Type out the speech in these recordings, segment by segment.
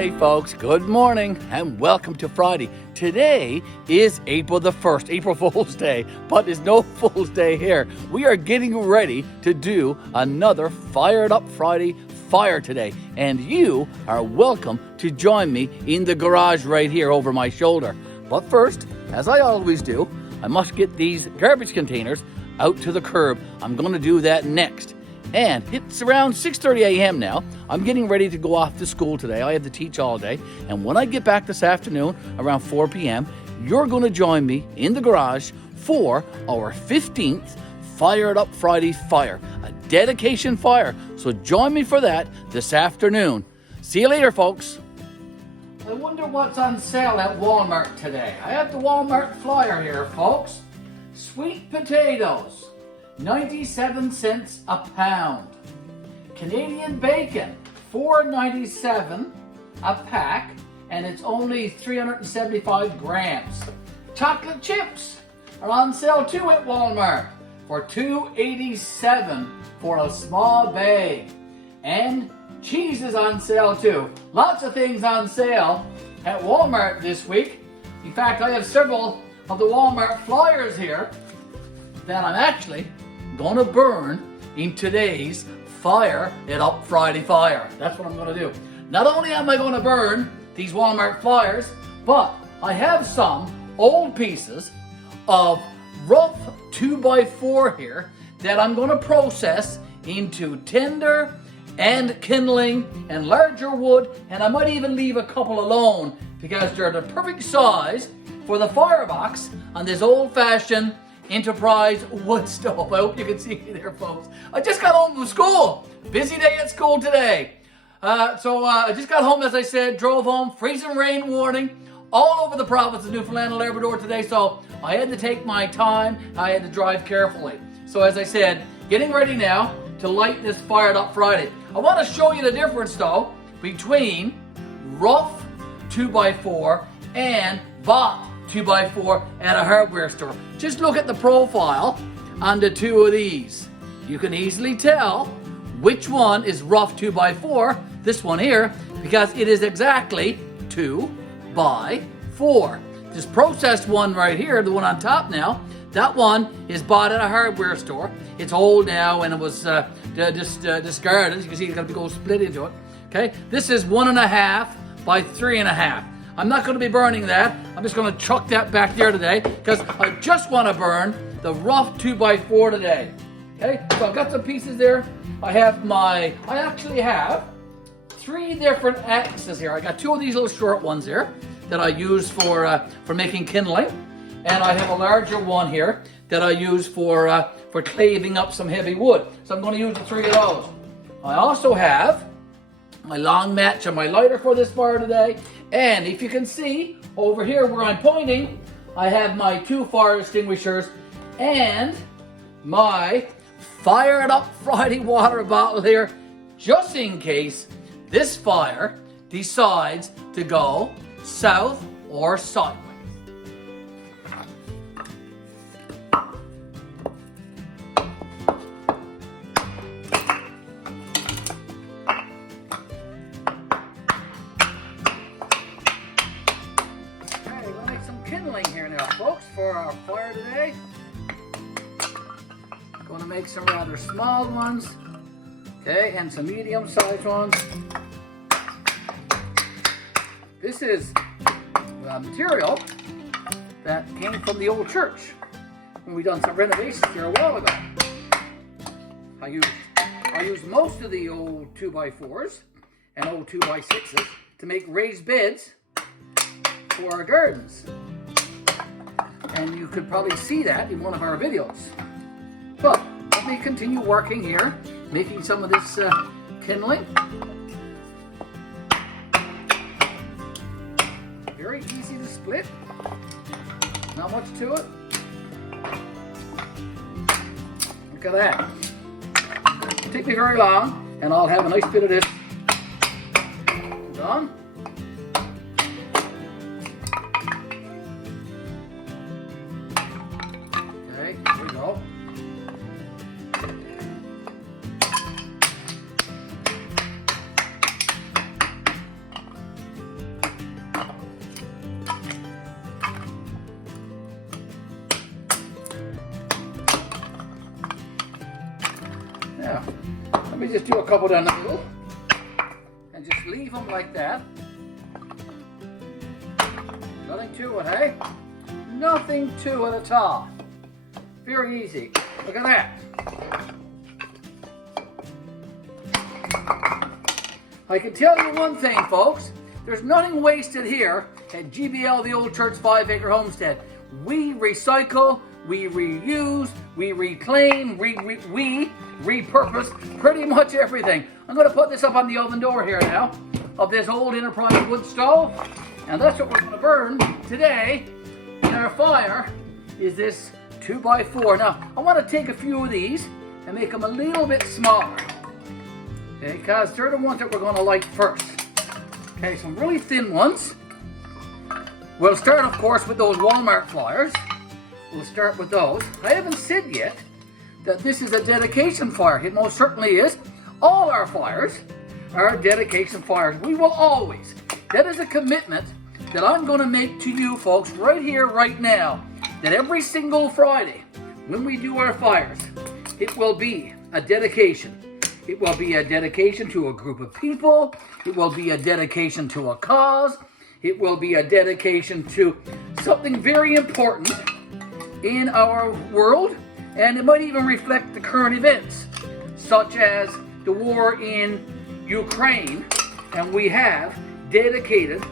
Hey folks, good morning and welcome to Friday. Today is April the 1st, April Fool's Day, but there's no Fool's Day here. We are getting ready to do another Fired Up Friday fire today, and you are welcome to join me in the garage right here over my shoulder. But first, as I always do, I must get these garbage containers out to the curb. I'm going to do that next. And it's around 6:30 a.m. now. I'm getting ready to go off to school today. I have to teach all day. And when I get back this afternoon around 4 p.m., you're going to join me in the garage for our 15th Fired Up Friday fire, a dedication fire. So join me for that this afternoon. See you later, folks. I wonder what's on sale at Walmart today. I have the Walmart flyer here, folks. Sweet potatoes. 97 cents a pound. Canadian bacon, $4.97 a pack, and it's only 375 grams. Chocolate chips are on sale too at Walmart for $2.87 for a small bag. And cheese is on sale too. Lots of things on sale at Walmart this week. In fact, I have several of the Walmart flyers here that I'm actually gonna burn in today's Fire It Up Friday fire. That's what I'm gonna do. Not only am I gonna burn these Walmart flyers, but I have some old pieces of rough 2x4 here that I'm gonna process into tinder and kindling and larger wood, and I might even leave a couple alone because they're the perfect size for the firebox on this old-fashioned Enterprise wood stove. I hope you can see me there, folks. I just got home from school. Busy day at school today. So I just got home, as I said, drove home, freezing rain warning all over the province of Newfoundland and Labrador today, so I had to take my time. I had to drive carefully. So as I said, getting ready now to light this Fired Up Friday. I want to show you the difference, though, between rough 2x4 and bought 2x4 at a hardware store. Just look at the profile on the two of these. You can easily tell which one is rough 2x4, this one here, because it is exactly 2x4. This processed one right here, the one on top now, that one is bought at a hardware store. It's old now and it was discarded. As you can see, it's got a big old split into it. Okay, this is 1.5 by 3.5. I'm not going to be burning that. I'm just going to chuck that back there today because I just want to burn the rough 2x4 today. Okay, so I've got some pieces there. I actually have 3 different axes here. I got 2 of these little short ones here that I use for making kindling, and I have a larger one here that I use for claving up some heavy wood. So I'm going to use the 3 of those. I also have my long match and my lighter for this fire today. And if you can see over here where I'm pointing, I have my 2 fire extinguishers and my Fired Up Friday water bottle here, just in case this fire decides to go south or sideways. Here now, folks, for our fire today. Going to make some rather small ones, okay, and some medium-sized ones. This is material that came from the old church when we done some renovations here a while ago. I used most of the old 2x4s and old 2x6s to make raised beds for our gardens. And you could probably see that in one of our videos. But let me continue working here, making some of this kindling. Very easy to split. Not much to it. Look at that. Won't take me very long, and I'll have a nice bit of this done. Okay, here we go. just do a couple down the middle and just leave them like that. Nothing to it, hey? Nothing to it at all. Very easy. Look at that. I can tell you one thing, folks. There's nothing wasted here at GBL, the Old Church 5-acre homestead. We recycle, we reuse, we reclaim, we repurpose pretty much everything. I'm going to put this up on the oven door here now of this old Enterprise wood stove. And that's what we're going to burn today in our fire is this 2x4. Now, I want to take a few of these and make them a little bit smaller. Okay, because they're the ones that we're going to light first. Okay, some really thin ones. We'll start, of course, with those Walmart flyers. We'll start with those. I haven't said yet that this is a dedication fire. It most certainly is. All our fires are dedication fires. We will always. That is a commitment that I'm going to make to you folks right here, right now. That every single Friday, when we do our fires, it will be a dedication. It will be a dedication to a group of people. It will be a dedication to a cause. It will be a dedication to something very important in our world. And it might even reflect the current events, such as the war in Ukraine. And we have dedicated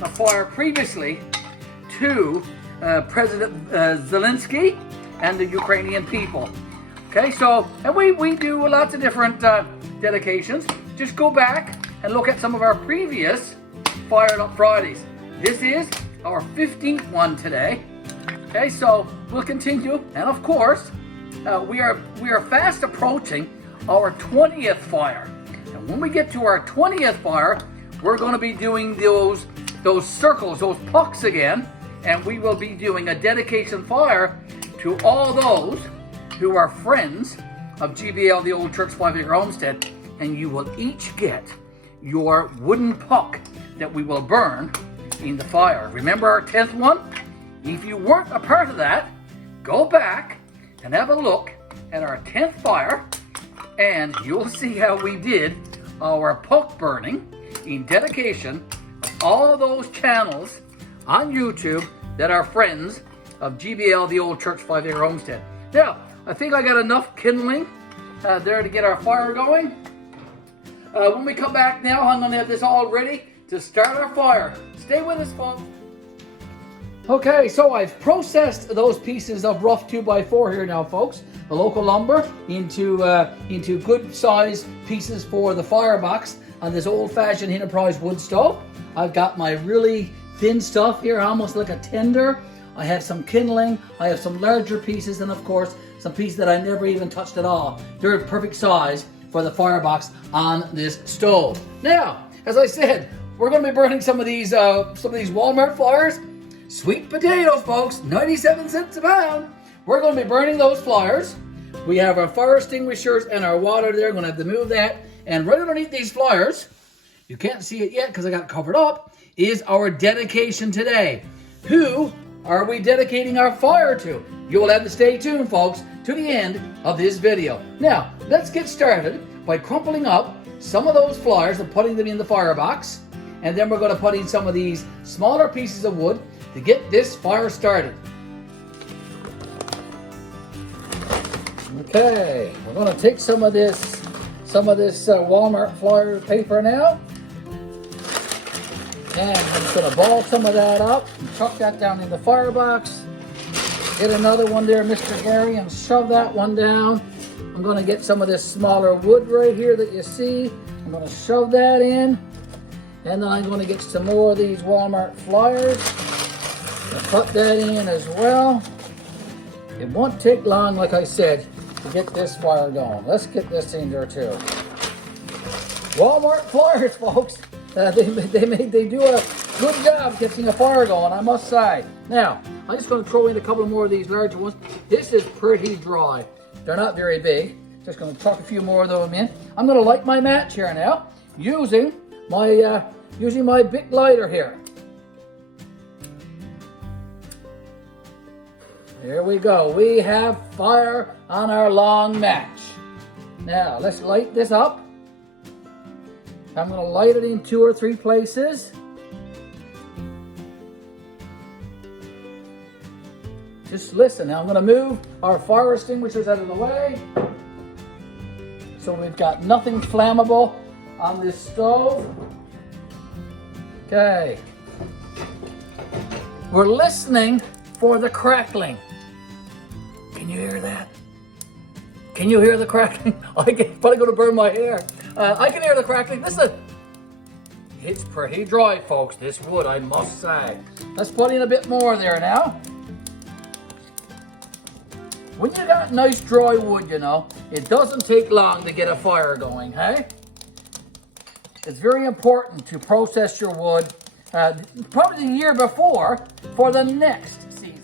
a fire previously to President Zelensky and the Ukrainian people. Okay, so, and we do lots of different dedications. Just go back and look at some of our previous Fired Up Fridays. This is our 15th one today. Okay, so we'll continue, and of course, we are fast approaching our 20th fire. And when we get to our 20th fire, we're going to be doing those circles, those pucks again, and we will be doing a dedication fire to all those who are friends of GBL, the Old Church 5-acre homestead, and you will each get your wooden puck that we will burn in the fire. Remember our 10th one? If you weren't a part of that, go back and have a look at our 10th fire, and you'll see how we did our puck burning in dedication of all those channels on YouTube that are friends of GBL, the Old Church 5-acre homestead. Now, I think I got enough kindling there to get our fire going. When we come back now, I'm going to have this all ready to start our fire. Stay with us, folks. Okay, so I've processed those pieces of rough 2x4 here now, folks. The local lumber into good size pieces for the firebox on this old-fashioned Enterprise wood stove. I've got my really thin stuff here, almost like a tinder. I have some kindling. I have some larger pieces, and of course, some pieces that I never even touched at all. They're perfect size for the firebox on this stove. Now, as I said, we're going to be burning some of these Walmart flyers. Sweet potatoes, folks, 97 cents a pound. We're going to be burning those flyers. We have our fire extinguishers and our water there. Going to have to move that. And right underneath these flyers, you can't see it yet because I got it covered up, is our dedication today. Who are we dedicating our fire to? You will have to stay tuned, folks, to the end of this video. Now, let's get started by crumpling up some of those flyers and putting them in the firebox. And then we're going to put in some of these smaller pieces of wood to get this fire started. Okay, we're going to take some of this Walmart flyer paper now. And I'm just going to ball some of that up and chuck that down in the firebox. Get another one there, Mr. Garry, and shove that one down. I'm going to get some of this smaller wood right here that you see. I'm going to shove that in. And then I'm going to get some more of these Walmart flyers. And put that in as well. It won't take long, like I said, to get this fire going. Let's get this in there too. Walmart flyers, folks. They do a good job getting a fire going, I must say. Now, I'm just going to throw in a couple more of these larger ones. This is pretty dry. They're not very big. Just going to chuck a few more of them in. I'm going to light my match here now using my big lighter here. There we go. We have fire on our long match. Now, let's light this up. I'm going to light it in 2 or 3 places. Just listen. Now, I'm going to move our fire extinguishers out of the way. So we've got nothing flammable on this stove. Okay. We're listening for the crackling. Can you hear that? Can you hear the crackling? I'm probably going to burn my hair. I can hear the crackling. Listen. It's pretty dry, folks, this wood, I must say. Let's put in a bit more there now. When you got nice dry wood, you know, it doesn't take long to get a fire going, hey? It's very important to process your wood probably the year before for the next season.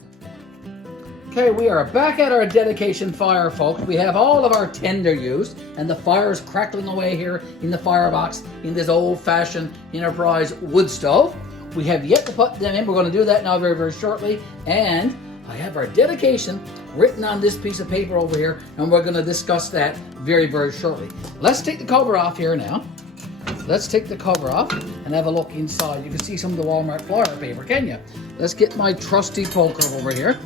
Okay, we are back at our dedication fire, folks. We have all of our tinder used, and the fire is crackling away here in the firebox in this old-fashioned Enterprise wood stove. We have yet to put them in. We're going to do that now very, very shortly. And I have our dedication written on this piece of paper over here, and we're going to discuss that very, very shortly. Let's take the cover off here now. Let's take the cover off and have a look inside. You can see some of the Walmart flyer paper, can you? Let's get my trusty poker over here.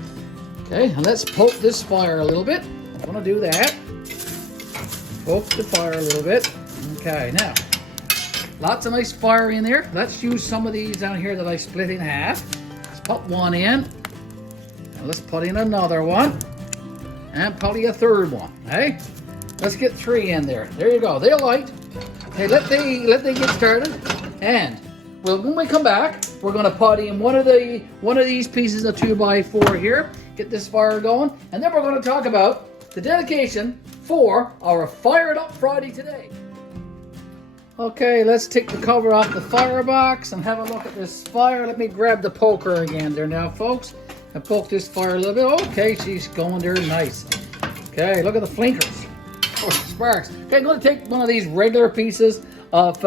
Okay, and let's poke this fire a little bit. I'm going to do that. Poke the fire a little bit. Okay, now, lots of nice fire in there. Let's use some of these down here that I split in half. Let's put one in. And let's put in another one. And probably a third one, hey? Let's get 3 in there. There you go. They're light. Okay, let they get started. And well, when we come back, we're going to put in one of these pieces of 2x4 here. Get this fire going. And then we're going to talk about the dedication for our Fired Up Friday today. Okay, let's take the cover off the firebox and have a look at this fire. Let me grab the poker again there now, folks. I poke this fire a little bit. Okay, she's going there nice. Okay, look at the flinkers. Or sparks. Okay, I'm going to take one of these regular pieces of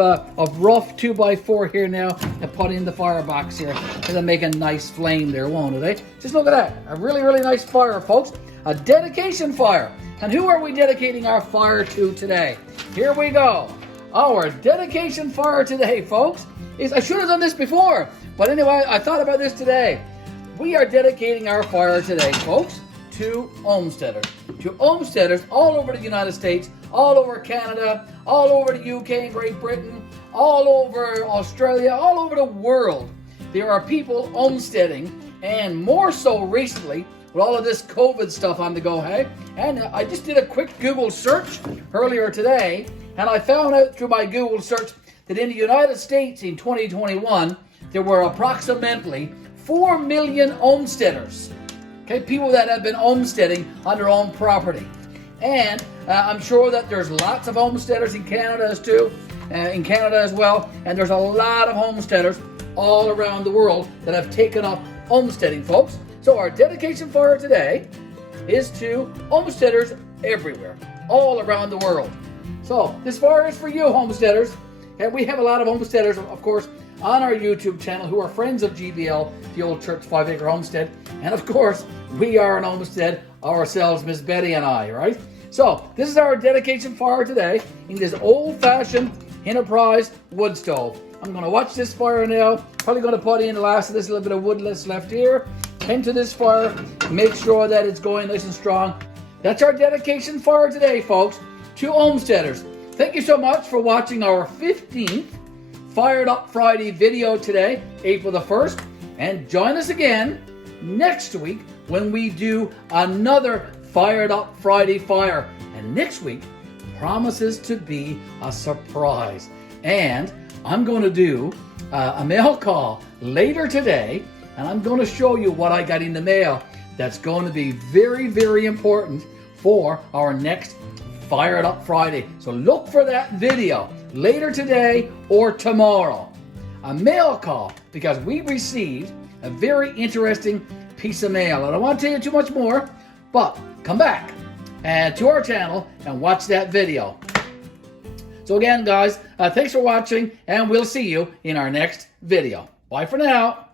rough 2x4 here now and put in the firebox here. It'll make a nice flame there, won't it, eh? Just look at that. A really, really nice fire, folks. A dedication fire. And who are we dedicating our fire to today? Here we go. Our dedication fire today, folks, is, I should have done this before, but anyway, I thought about this today. We are dedicating our fire today, folks, to homesteaders. To homesteaders all over the United States, all over Canada, all over the UK and Great Britain, all over Australia, all over the world. There are people homesteading, and more so recently with all of this COVID stuff on the go, hey? And I just did a quick Google search earlier today, and I found out through my Google search that in the United States in 2021, there were approximately 4 million homesteaders. Okay, people that have been homesteading on their own property. And I'm sure that there's lots of homesteaders in Canada as well. And there's a lot of homesteaders all around the world that have taken up homesteading, folks. So our dedication for today is to homesteaders everywhere, all around the world. So this fire is for you, homesteaders. And we have a lot of homesteaders, of course, on our YouTube channel who are friends of GBL, the Old Church 5 Acre Homestead. And of course, we are an homestead ourselves, Miss Betty and I, right? So this is our dedication fire today in this old-fashioned Enterprise wood stove. I'm going to watch this fire now. Probably going to put in the last of this little bit of wood that's left here. Into this fire, make sure that it's going nice and strong. That's our dedication fire today, folks, to homesteaders. Thank you so much for watching our 15th Fired Up Friday video today, April the 1st. And join us again next week when we do another Fired Up Friday fire. And next week promises to be a surprise. And I'm going to do a mail call later today, and I'm going to show you what I got in the mail that's going to be very, very important for our next Fired Up Friday. So look for that video later today or tomorrow. A mail call, because we received a very interesting piece of mail. I don't want to tell you too much more, but come back to our channel and watch that video. So again, guys, thanks for watching, and we'll see you in our next video. Bye for now.